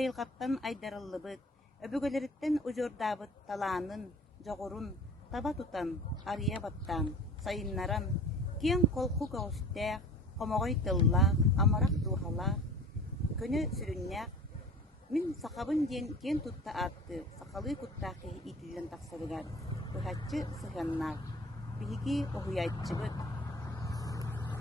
айылғаттан айдарылыбыт, өбігөлеріттен ұжордабыт таланын, жоғырын, таба тұтан, ария баттан, сайыннаран, кен қолқу қауыстақ, қомағай тыллақ, амарақ дұғалақ, көне сүріннәқ, мен сақабын ден кен тұтта атты, сақалы құттақы итілін тақсырыгар, бұхатчы сығаннақ, бігі оғыяйтчыбыт,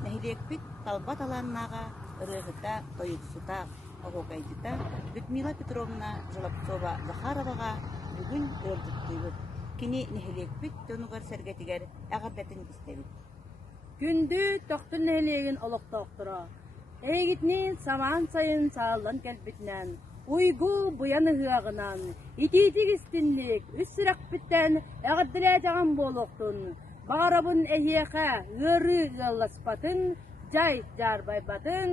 нәхилекпіт талба таланнаға, ырығыта, тойықсута, оғуқайдыта, Людмила Петровна Жолопцова Захароваға бүгін өрдіктейбіт. Кини нәхилекпіт төнуғар сәргетігер әғардатын істебіт. Күнді тоқтын нәхилеген олықта оқтыра. Әйгітнен саман сайын сағалан кәлбітінен, ұйгу бұяны ғағынан, итетік істінлік, үссірак біттен әғарділі жағын болуқтын. Бағарабын әйеқа ғыры ғаласпатын, жай жарбайбатын,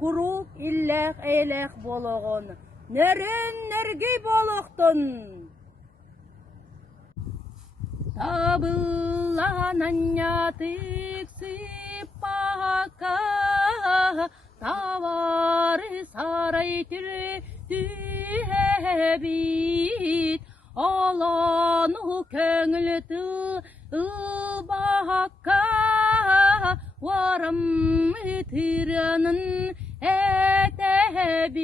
құруп илләқ әйләқ болуғын. Нәрін нәргей болуқтын. Табыланanya тыксып пака, тавары сарай түйәбит, алану көңілті ұбака, варым тырынын әтәбит,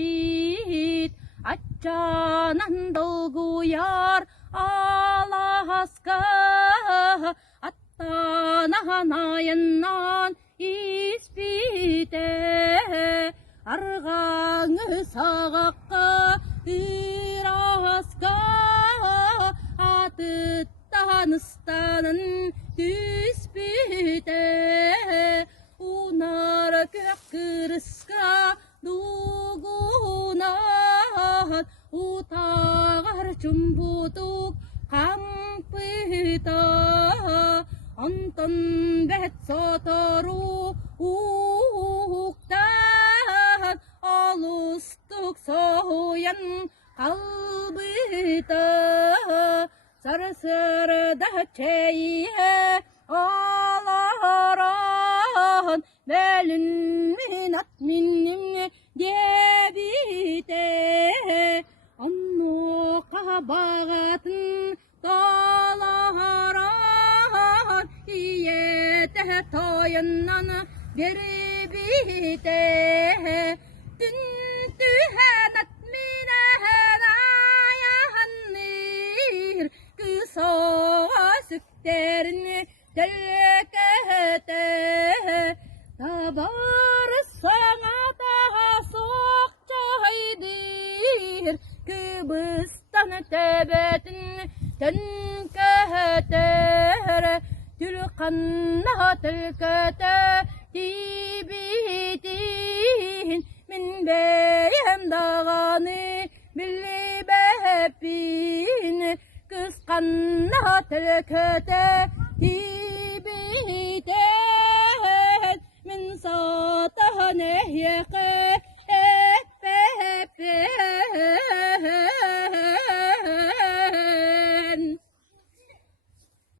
атчанан долгуяр Аласка аттанайыннан испите, арғаңы сағаққа үраска, атыттан ұстанын түспите, унар көк кірісқа дуғунат, утағар чумбутук кампыта, антон бәт сотору уқтан, алыстук соян қалбыта, сары-сырда чәйе аларан, бәлін мен ат менің дебите, Анноқа бағатын таларан, иеті тойыннан беребите, түн түхәнат менән аяғанныр, күсоға сүктерін тәлкәті, табары саңа таға соқчайдыр, Кыбыстан тәбәтін тәнкәтер, түлқанна түлкәті тибетін, мен бәйім дағаны білі бәпін, кысқанна түлкәті тибетін.